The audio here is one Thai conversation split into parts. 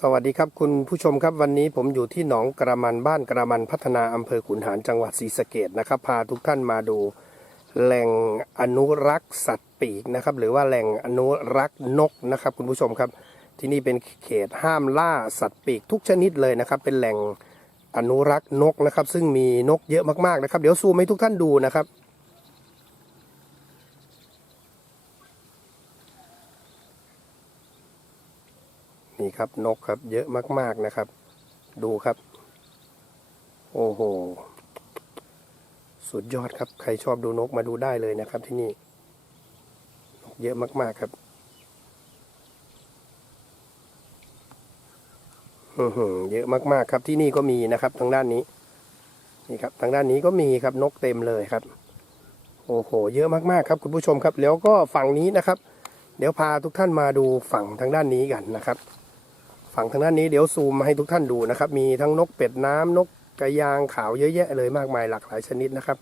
สวัสดีครับคุณผู้ชมครับวันนี้ผมอยู่ที่หนองกระมันบ้านกระมันพัฒนาอำเภอขุนหารจังหวัดศรีสะเกดนะครับ พาทุกท่านมาดูแหล่งอนุรักษ์สัตว์ปีกนะครับ หรือว่าแหล่งอนุรักษ์นกนะครับ คุณผู้ชมครับ ที่นี่เป็นเขตห้ามล่าสัตว์ปีกทุกชนิดเลยนะครับ เป็นแหล่งอนุรักษ์นกนะครับ ซึ่งมีนกเยอะมากๆนะครับ เดี๋ยวซูมให้ทุกท่านดูนะครับ นี่ครับนกครับ เยอะมากๆนะครับ ดูครับ โอ้โห สุดยอดครับ ใครชอบดูนกมาดูได้เลยนะครับที่นี่ นกเยอะมากๆครับเยอะมากๆครับที่นี่ก็มีนะครับทางด้านนี้นี่ครับทางด้านนี้ก็มีครับนกเต็มเลยครับ โอ้โห เยอะมากๆครับ คุณผู้ชมครับ แล้วก็ฝั่งนี้นะครับ เดี๋ยวพาทุกท่านมาดูฝั่งทางด้านนี้กันนะครับ ฝั่งทางด้านนี้เดี๋ยวซูมมาให้ทุกท่านดูนะครับ มีทั้งนกเป็ดน้ำนกกระยางขาวเยอะแยะเลยมากมายหลากหลายชนิดนะครับ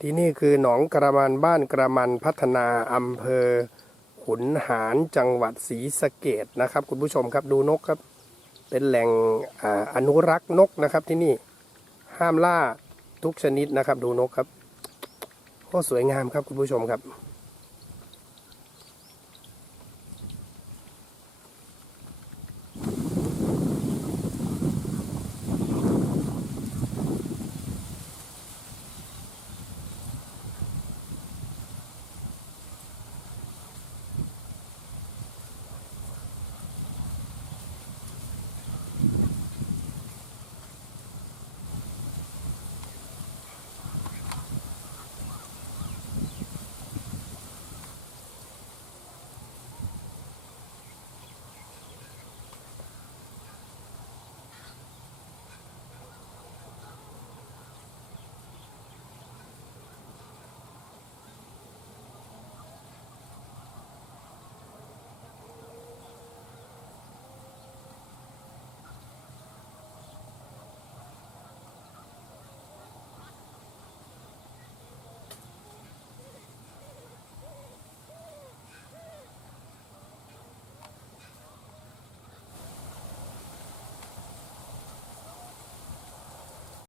ที่นี่คือหนองกระมันบ้านกระมันพัฒนาอำเภอ ขุนหารจังหวัดศรีสะเกดนะครับ คุณผู้ชมครับดูนกครับ เป็นแหล่งออนุรักษ์นกนะครับที่นี่ห้ามล่าทุกชนิดนะครับ ดูนกครับโอ้สวยงามครับคุณผู้ชมครับ